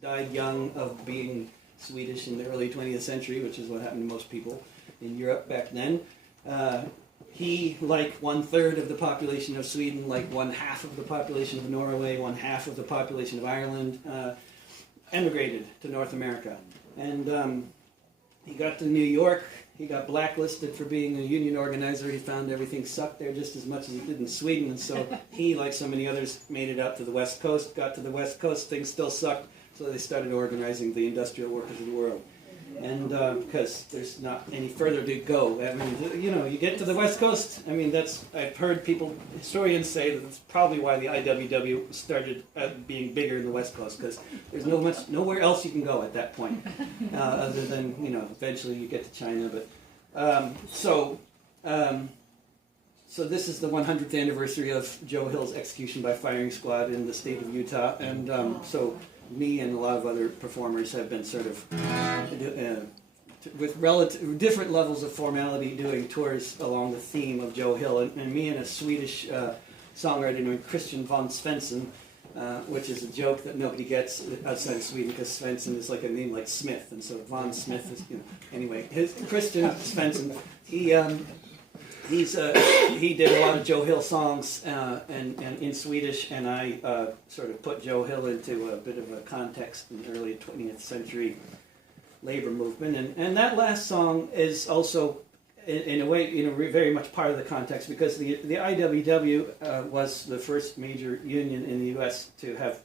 died young of being Swedish in the early 20th century, which is what happened to most people in Europe back then. He, like 1/3 of the population of Sweden, like 1/2 of the population of Norway, 1/2 of the population of Ireland, emigrated to North America. And he got to New York. He got blacklisted for being a union organizer. He found everything sucked there just as much as it did in Sweden. And so he, like so many others, made it out to the West Coast. Got to the West Coast, things still sucked. So they started organizing the industrial workers of the world. And because there's not any further to go. I mean, you know, you get to the West Coast, I mean, I've heard historians say that that's probably why the IWW started being bigger in the West Coast, because there's nowhere else you can go at that point, other than, you know, eventually you get to China. But so this is the 100th anniversary of Joe Hill's execution by firing squad in the state of Utah, and so me and a lot of other performers have been sort of with different levels of formality doing tours along the theme of Joe Hill, and me and a Swedish songwriter named Christian von Svensson, which is a joke that nobody gets outside of Sweden because Svensson is like a name like Smith, and so von Smith is, you know, anyway, Christian Svensson, he did a lot of Joe Hill songs and in Swedish, and I sort of put Joe Hill into a bit of a context in the early 20th century labor movement, and that last song is also, in a way, you know, very much part of the context, because the IWW was the first major union in the U.S. to have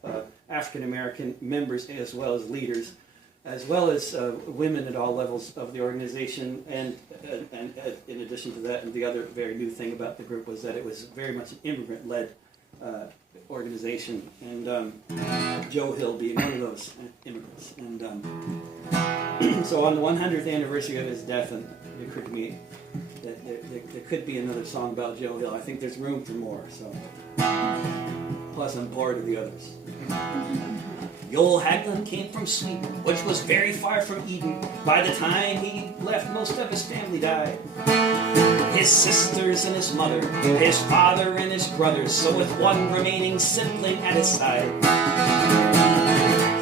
African American members as well as leaders, as well as women at all levels of the organization, and in addition to that, and the other very new thing about the group was that it was very much an immigrant-led organization, and Joe Hill being one of those immigrants. And so on the 100th anniversary of his death, and it occurred to me that there could be another song about Joe Hill. I think there's room for more, so. Plus I'm bored of the others. Joel Haglund came from Sweden, which was very far from Eden. By the time he left, most of his family died. His sisters and his mother, his father and his brothers, so with one remaining sibling at his side.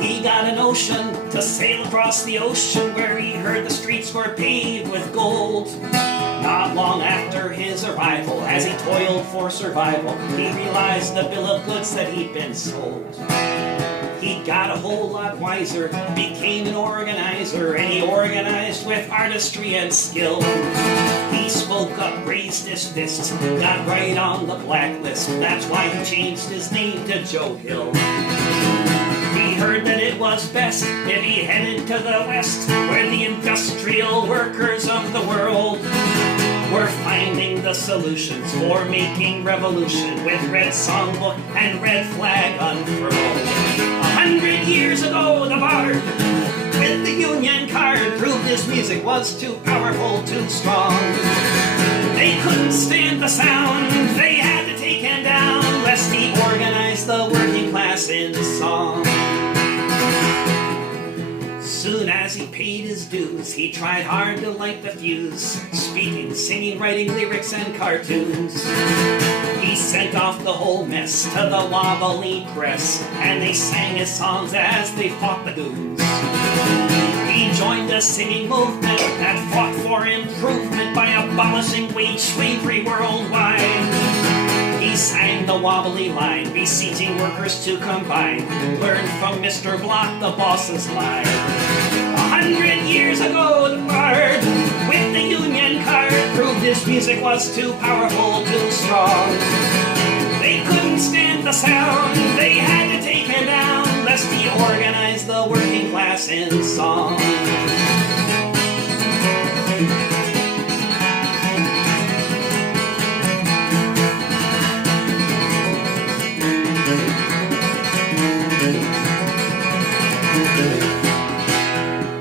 He got a notion to sail across the ocean, where he heard the streets were paved with gold. Not long after his arrival, as he toiled for survival, he realized the bill of goods that he'd been sold. He got a whole lot wiser, became an organizer, and he organized with artistry and skill. He spoke up, raised his fist, got right on the blacklist. That's why he changed his name to Joe Hill. He heard that it was best if he headed to the West, where the industrial workers of the world were finding the solutions for making revolution, with red songbook and red flag unfurled. 100 years ago, the bard with the union card proved his music was too powerful, too strong. They couldn't stand the sound, they had to take him down, lest he organized the working class in song. Soon as he paid his dues, he tried hard to light the fuse, speaking, singing, writing lyrics and cartoons. He sent off the whole mess to the wobbly press, and they sang his songs as they fought the goons. He joined a singing movement that fought for improvement by abolishing wage slavery worldwide. He sang the wobbly line, beseeching workers to combine, learned from Mr. Block, the boss's line. 100 years ago, the bard with the union card proved his music was too powerful, too strong. They couldn't stand the sound, they had to take him down, lest he organized the working class in song.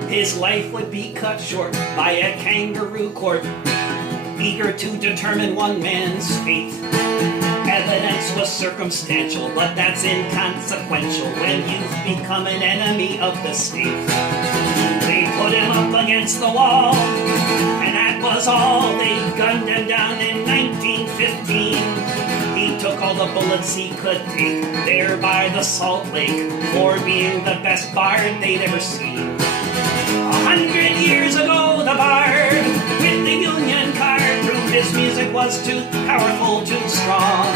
His life would be cut short by a kangaroo court, eager to determine one man's fate. Evidence was circumstantial, but that's inconsequential when you've become an enemy of the state. They put him up against the wall, and that was all. They gunned him down in 1915. He took all the bullets he could take there by the Salt Lake for being the best bard they'd ever seen. 100 years ago, the bard with the Union card proved his music was too powerful, too strong.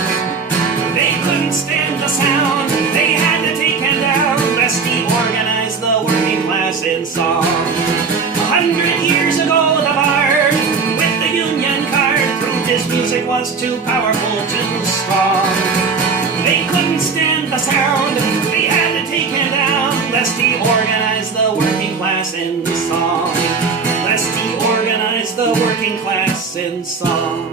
They couldn't stand the sound, they had to take him down, lest he organized the working class in song. 100 years ago, the bard with the Union card proved his music was too powerful, too strong. They couldn't stand the sound, they had to take him down, lest he organized the working class in song. Lest he organized the working class in song.